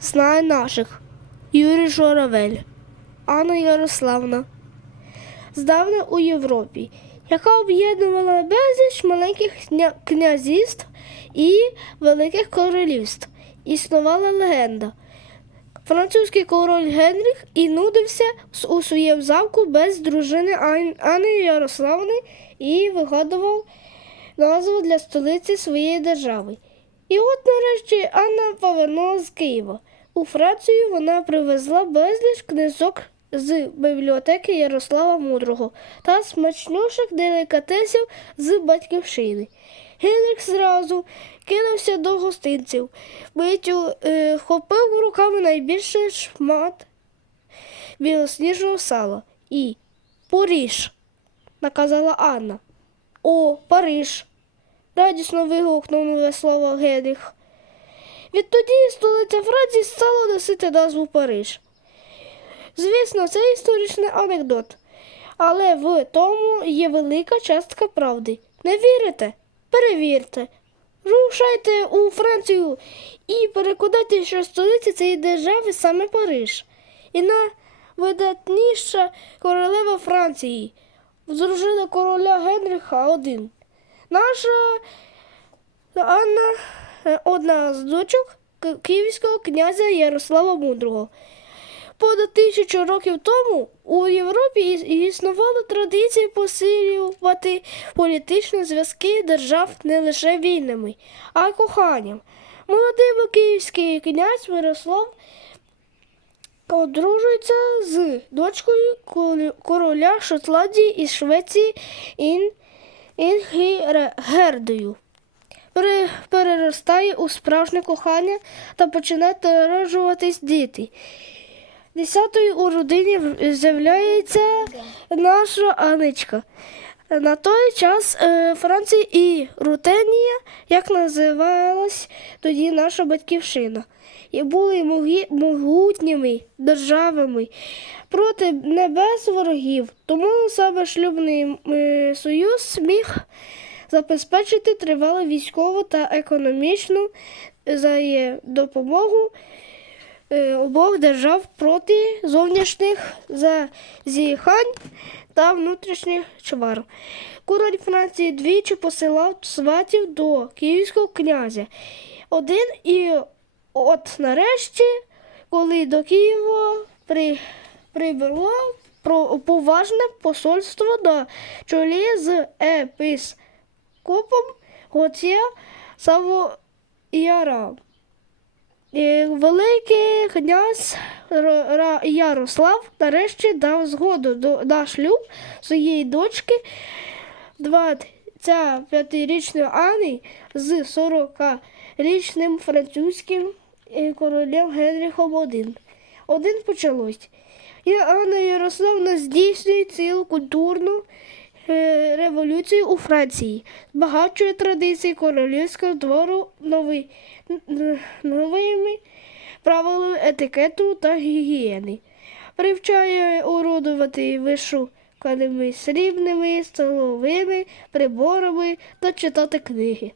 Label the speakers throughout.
Speaker 1: знає наших. Юрій Журавель, Анна Ярославна. Здавна у Європі, яка об'єднувала безліч маленьких князівств і великих королівств. Існувала легенда. Французький король Генріх і нудився у своєму замку без дружини Анни Ярославни і вигадував назву для столиці своєї держави. І от нарешті Анна повернулася з Києва. У Францію вона привезла безліч книжок з бібліотеки Ярослава Мудрого та смачніших делікатесів з батьківщини. Генріх зразу кинувся до гостинців, миттю е, хопив руками найбільший шмат білосніжного сала і Поріж, наказала Анна. О, Париж. Радісно вигукнув нове слово Генріх. Відтоді столиця Франції стала носити назву Париж. Звісно, це історичний анекдот, але в тому є велика частка правди. Не вірите? Перевірте. Рушайте у Францію і переконайте, що столиця цієї держави саме Париж. І найвидатніша королева Франції, дружина короля Генріха I. Наша Анна е, одна з дочок київського князя Ярослава Мудрого. Понад тисячу років тому у Європі існувала традиція посилювати політичні зв'язки держав не лише війнами, а й коханням. Молодий київський князь Мирослав одружується з дочкою короля Шотландії і Швеції Ін... Інгігердою. Пере- Переростає у справжнє кохання та починає народжуватись діти. Десятою у родині з'являється наша Аничка. На той час е, Франція і Рутенія, як називалась тоді наша батьківщина, і були могутніми державами проти небес ворогів. Тому саме шлюбний е, союз міг забезпечити тривалу військову та економічну е, обох держав проти зовнішніх зазіхань та внутрішніх чвар. Король Франції двічі посилав сватів до київського князя. Один і от нарешті, коли до Києва при, прибуло поважне посольство на чолі з епископом Готія Савояра. І Великий князь Ярослав нарешті дав згоду на шлюб своєї дочки 25-річної Анни з 40-річним французьким е, королем Генріхом I. Один почалось. І Анна Ярославна здійснює цілу культурну е, революцію у Франції, збагачує традиції королівського двору нови, новими правилами етикету та гігієни, привчає орудувати вишуканими срібними столовими приборами та читати книги.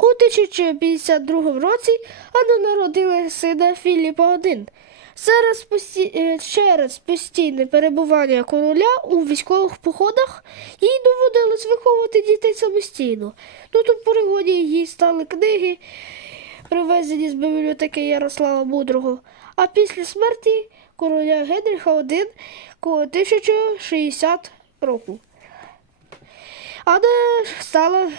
Speaker 1: У 1052 році Анна народила сина Філіпа I. Зараз пості... е, через постійне перебування короля у військових походах їй доводилось виховувати дітей самостійно. Тут у пригоді їй стали книги, привезені з бібліотеки Ярослава Мудрого, а після смерті короля Генріха I коло 1060 року. Анна стала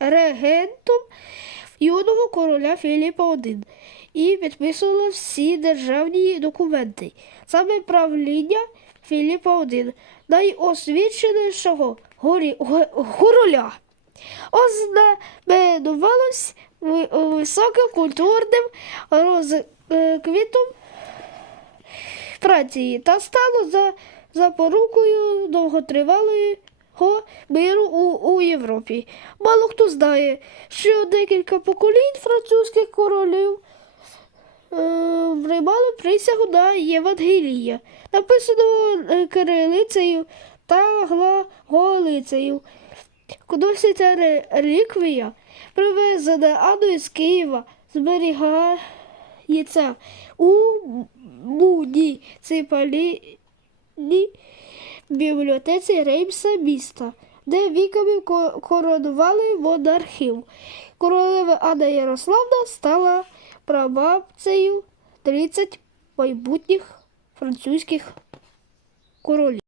Speaker 1: регентом юного короля Філіпа I і підписувала всі державні документи. Саме правління Філіпа I найосвіченішого короля ознаменувалось ви- високим культурним розквітом Франції та стало за запорукою довготривалого миру у, у Європі. Мало хто знає, що декілька поколінь французьких королів е, приймали присягу на Євангелія, написаного е, кирилицею та глаголицею. Кудись ця ре- реліквія, привезена Анною з Києва, зберігається у муніципальній бібліотеці Реймса міста, де віками коронували монархів. Королева Анна Ярославна стала прабабцею 30 майбутніх французьких королів.